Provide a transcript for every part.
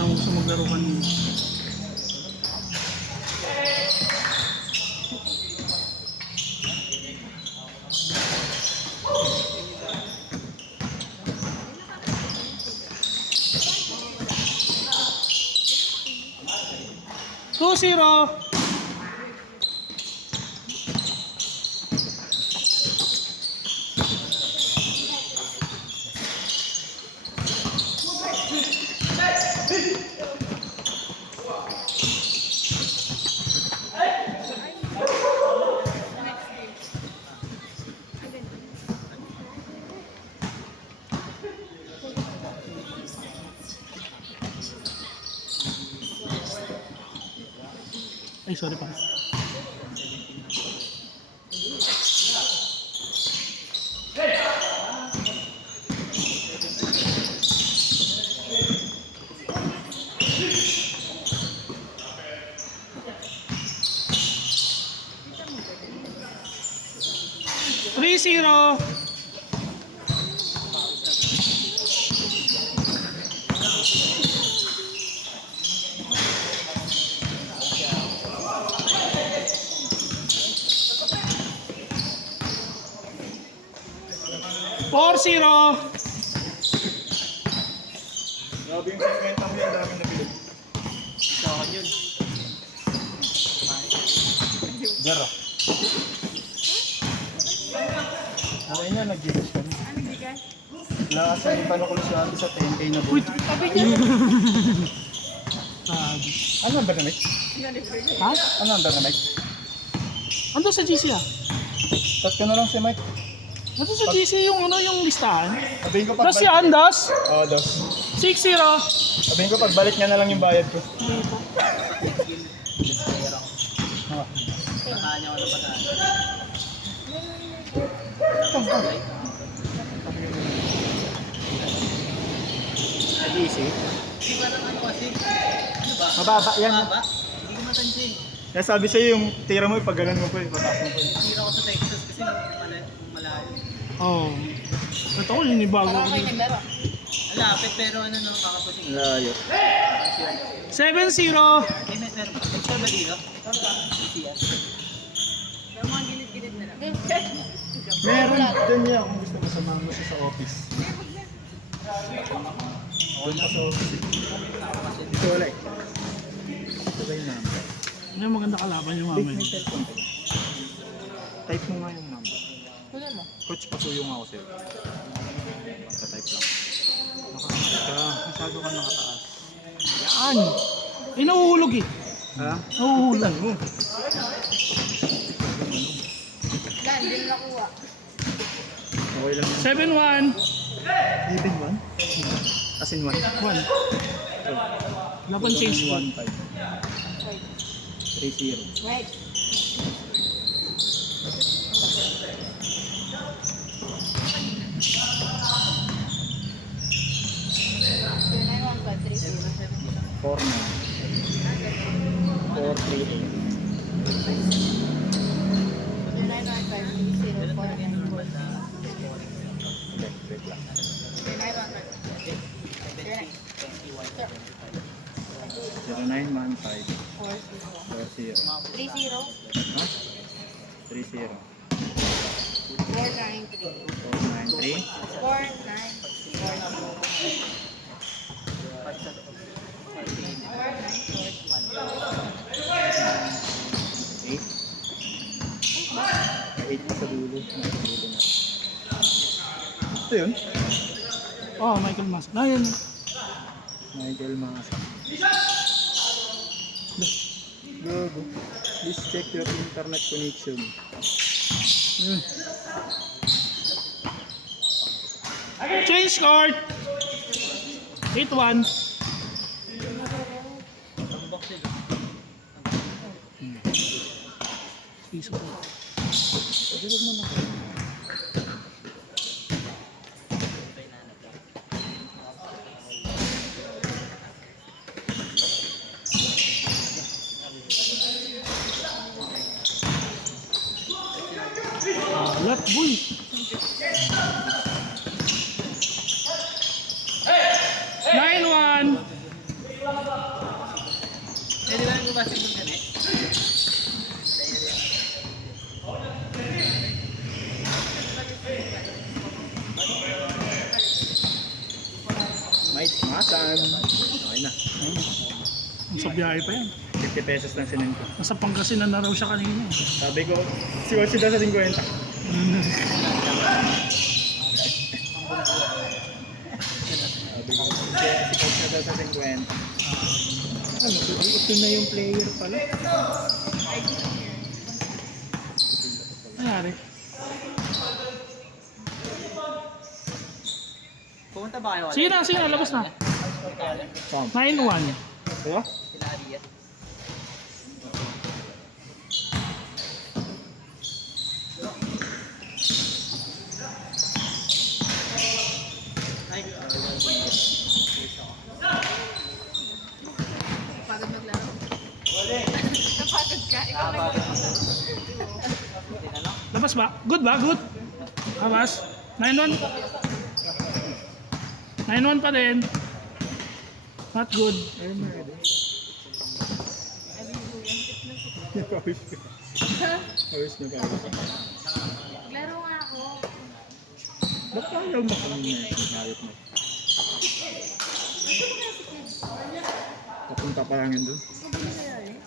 naman gusto maglaro kanina. Two zero. Ay, sorry pa. Three zero. Four zero. Grabe yung segmento mo yan, dami nabili. Sa akin yun. Zero. Okay na, nag-gigas kami. Ano bigas? Lasa yung panukulo sa atin sa 10K na Uy! buhay. Sabi niya. Sabi. Ano ang dynamite? Ha? Ano ang dynamite? Ando sa GC ah. Tat ko na lang si Mike. Ando sa GC yung ano yung listahan. Sabihin ko pag Plus si Andas. Oo, dos. 6-0. Sabihin ko pag balik niya na lang yung bayad ko. Ah. Nakanya ko na pataan. Easy. Hindi ba lang ano kasi? Ano ba? Mababa yan. Mababa? Hindi ko matansin. Kaya sabi sa'yo yung tira mo, pag ganun mo po yung pataas mo po. Tira ko sa Texas kasi malayo. Oh. Ito ko linibago Parang ko. kayo naglaro. Malapit pero ano no, kakapusing. Layo. 7-0. Meron pa. Ito ba dito? CCS. Pero mga gilid-gilid na lang. Meron doon niya kung gusto mo samahan mo siya sa office. Doon pa sa office. Ito wala eh. Ito ba yung number? Ano yung maganda kalaban yung mamay? May cellphone ko. Type mo nga yung number. Kuno mo. Coach, pasuyo nga ako sa'yo. Pagka-type lang. Nakakamit ka. Masyado ka nakataas. Yan. Eh, nahuhulog eh. Ha? Nahuhulog. mo. Dan, din nakuha. Okay lang. 7-1. Even one? As in one? 1. Wala pang change po. 1-5. 3-0. Right. Tunay 1, 5, 3, 0. 4-9. 4-3-8. Tunay 1, 5, 3, 0, 4, 9, 4. Wait lang. Tunay 1, 5. Tunay. 0915 4, 40. 0. 3, 0. Ha? 30. 4, 9, 3. 493. 4, 9, 8. 8 pa sa dulo. Nasa dulo na. Ito yun? Oh, Michael Mas. Na yan. Michael Masa. Go. Please check your internet connection. Change card. 8-1. Piso ko. Pagilid mo na. Lat boy. 9-1. basketball ka na eh. Mike, masan. Okay na. Sa biyahe pa yan. 50 pesos lang sinin ko. Nasa Pangasinan na raw siya kanina. Sabi ko, si Watsi daw sa 50. Sabi ko, si Coach na daw sa 50. Ano, ito na yung player pala. Nangyari. Pumunta ba kayo? Sige na, labas na. Pump. 9-1. Diba? Sila Aliyah. Ay, Pagod maglaro. Napagod ka. Ikaw Labas ba? Good ba? Good? Labas? 9-1? 9-1 pa din. Not good. Pawis na pawis. Maglaro nga ako. Ba't ayaw mo kanina? Nayot mo. Papunta pa lang yun doon.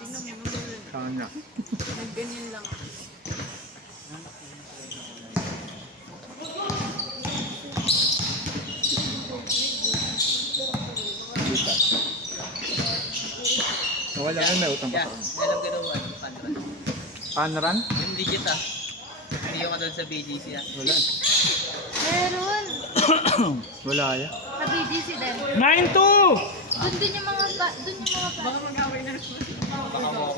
Tingnan mo. Kanya. Nagganyan lang ako. Wala na, may utang pa yeah. sa Alam ka daw ano, Panran. Panran? Yung legit ah. Hindi yung doon sa BGC ah. Wala. Meron. Wala ya. Sa BGC din. 9-2! Doon yung mga Baka mag-away na rin. Baka mo.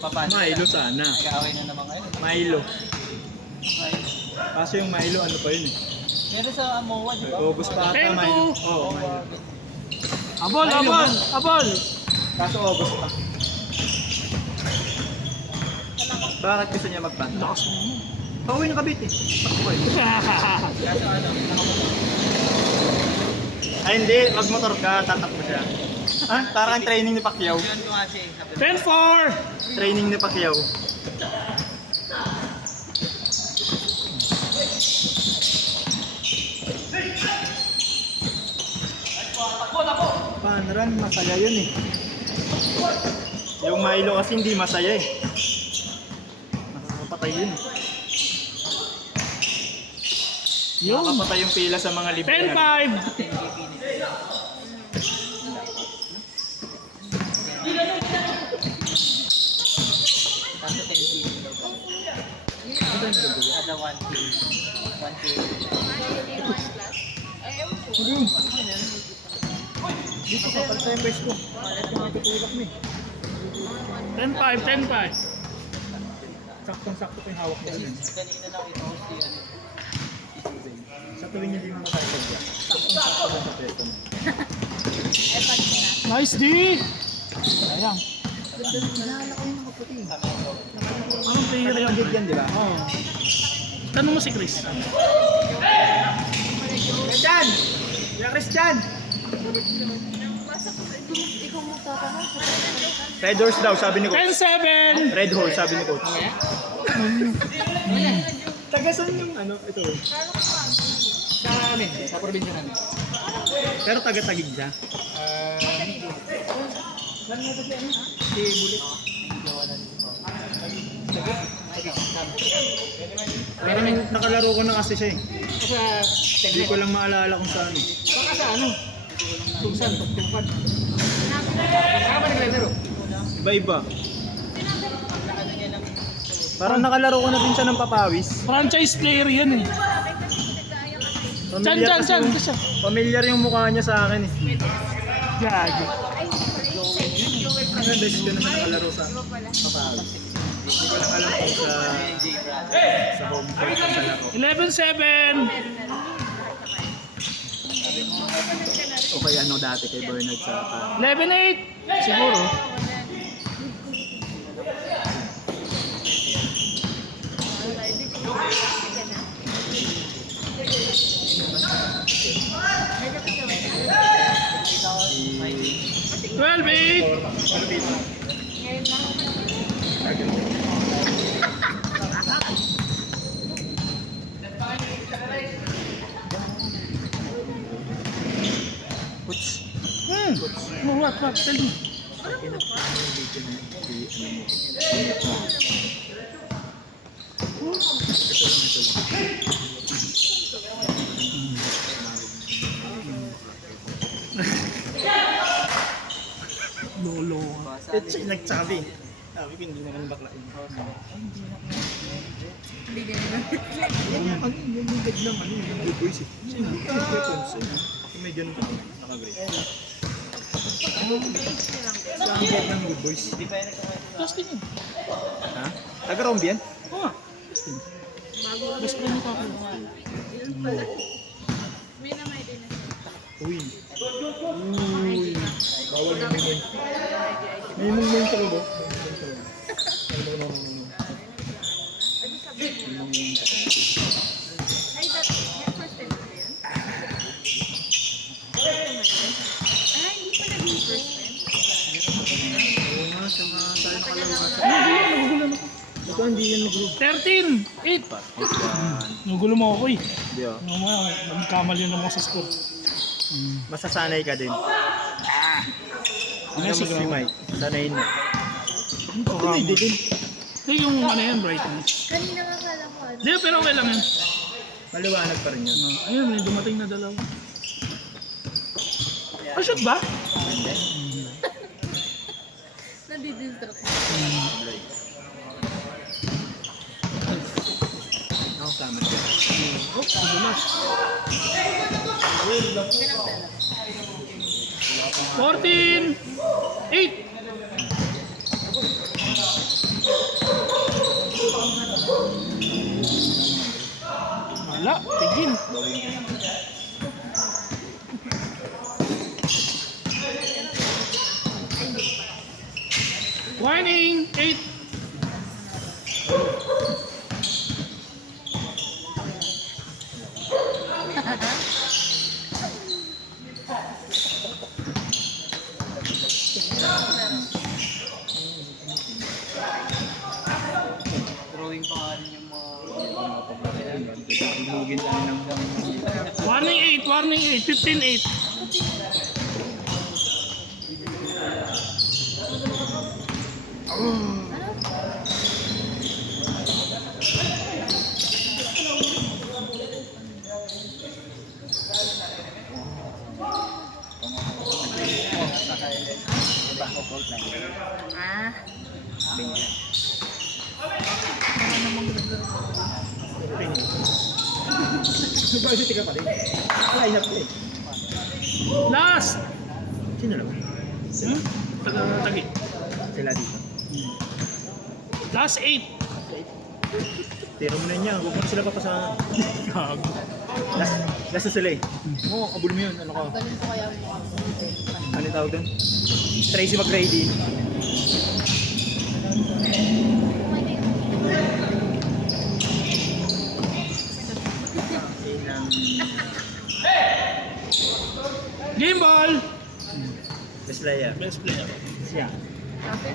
Paano? Milo sana. Nag-aaway na naman ngayon. Milo. Ay. Kaso yung Milo ano pa yun eh. Meron sa Amoa, di ba? August pa ata 10-2. Milo. Oo, Milo. Abol! Kaso August pa. Bakit gusto niya magpanta? Lakas mo. Pauwi ng Cavite. Takbo kayo. Kaso ano, Ay hindi, magmotor ka, tatakbo siya. Ah, parang training ni Pacquiao. yun ko nga siya eh. 10-4! Training ni Pacquiao. Panran, masaya yun eh. Yung Milo kasi hindi masaya eh. Nakakapatay yun eh. Yun. Nakakapatay yung pila sa mga libre. 10-5! 10GP nito. Kaso 10GP daw. Ada 1K. 1K. Dito ka, pala tayo base ko. Ito nga tutulak mo eh. 10-5. Saktong-sakto pa yung hawak mo yun. Kanina nakita ko si ano. Sa tuwing hindi mo masasadya. Saktong-sakto lang sa pwesto mo. Nice D! Sayang. Anong player yan? Gig yan, di ba? Oo. Tanong mo si Chris. Christian! Yeah, Christian! Ikaw mo tatanong sa Red horse daw, sabi ni Coach. 10-7! Red horse, sabi ni Coach. Taga saan yung ano? Ito. Sa amin, sa probinsya namin. Pero taga-tagig siya. Si Bulit. Parang nakalaro ko na kasi siya eh. Sa Hindi ko lang maalala kung saan eh. baka sa ano? Tungsan, tungpan. Saan ba naglalaro? Iba-iba. Parang nakalaro ko na din siya ng papawis. Franchise player yan eh. Familiar kasi yung, Dyan. familiar yung mukha niya sa akin eh. Gago. Ilang beses ko na siya nakalaro sa papawis. Hindi ko lang alam kung sa home court sa laro. 11-7! O kaya ano dati kay Bernard sa 11-8! Siguro. si 12-8! Ano dito? Ngayon lang. Puts. What? Tell me. Lolo. It's nagsabi. Sabi ko hindi naman bakla. Hindi din naman. Ano yung big naman yung good boys eh. Hindi ka may ganun ka naka-grade. Sa ang get ng good boys. Justin yun. Ha? Taga-round yan? Oo nga. Best friend ni Papa. Yun pala. May namay din na siya. Uy. Bawal yung mungmoy. May mungmoy sa loob. Ay, dati. Yung first time ko yun? Ay, hindi pa naging first time. Oo nga, sa mga tayo Matagal na nakalawa. wala. Nagugulan ako. Ito hindi yan mag-group. 13! 8! Nagugulo mo ako eh. Hindi oh. Nagkamali na ako sa score. Masasanay ka din. Ano Hindi si mo si Mike. Sanayin mo. Hindi Hindi din. Ito yung ano yan, brightness. Kanina nga kala ko ano. Hindi, pero okay lang yan. Maliwanag pa rin yun. Ayun, may dumating na dalawa. Ah, shoot ba? Nadidistract. Ako kamad ka. Oh, dumas. 14! 8! Wala, tigil. Warning! 8! Drawing pa nga rin yung mga... Lugin tayo ng Warning 8! Warning 8! 15-8! Ah. Varsity ka pa rin. Line up eh. Last! Sino naman? Tagi. Sila dito. Last 8! Tira mo na niya. Huwag mo na sila papasahan. Gago. Last na sila eh. Oo, abul mo yun. Ano ka? Galing ko kaya mo ako. Ano yung tawag doon? Tracy McGrady. Game ball! Best player. Best player. Siya. Sabi